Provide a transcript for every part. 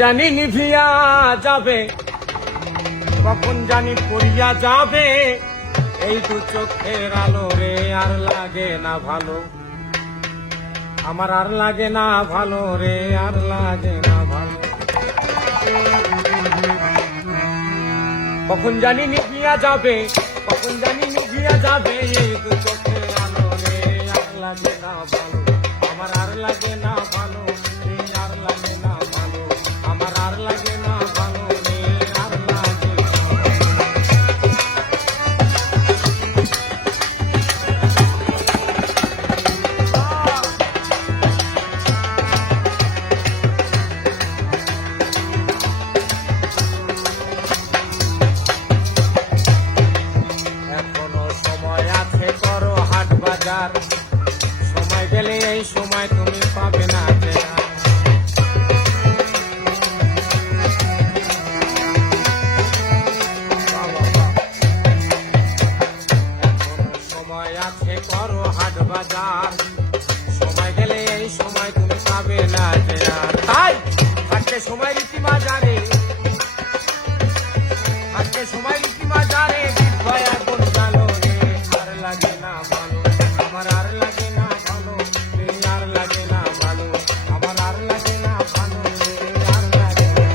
জানি নিভিয়া যাবে, কখন জানি পড়িয়া যাবে, এই দু চোখের আলো রে আর লাগে না ভালো, আমার আর লাগে না ভালো রে, আর লাগে না ভালো। কখন জানি নিভিয়া যাবে, কখন জানি নিভিয়া যাবে, এই দু চোখের আলো রে আর লাগে না ভালো, আমার আর লাগে না ভালো রে, আর লাগে না ভালো, আমার আর লাগে না ভালো রে, আর লাগে না সময় গেলে এই সময় তুমি পাবে না যে সময় আছে করো হাট বাজার, সময় গেলে এই সময় তুমি পাবে না যে আর। তাই থাকতে সময় রীতিমা জানে, থাকতে সময় রীতিমা জানে, দয়া করে জানো রে আর লাগে না ভালো, আমার আর লাগে না ভালো রে, আর লাগে না ভালো, আমার আর লাগে না ভালো রে, আর লাগে না।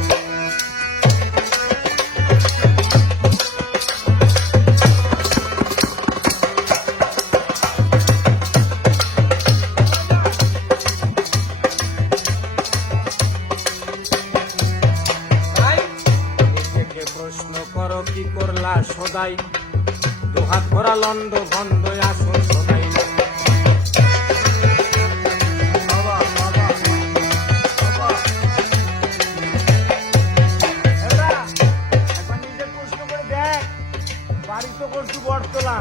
তাই নিজেকে প্রশ্ন করো কি করলা সদাই, দুহাত ভরা লন্ড ভন্ড আসন সদাই। বাড়ি তো করছু বটতলা,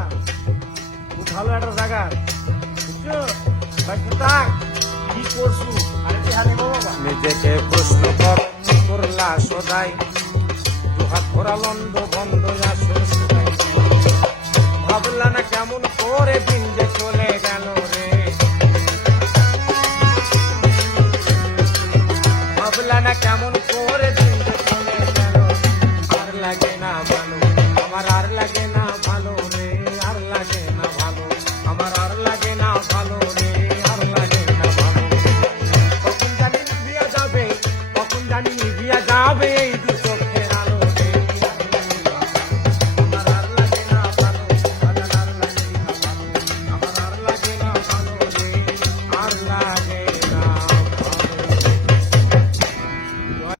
খুব ভালো একটা জায়গা, বুঝছো কি করছু? নিজেকে প্রশ্ন কর কি করলা সদাই, দুহাত ভরা লন্ড ভন্ড আসন সদাই। ভাবলা না কেমন করে দিন যে চলে গেল রে, ভাবলা না কেমন করে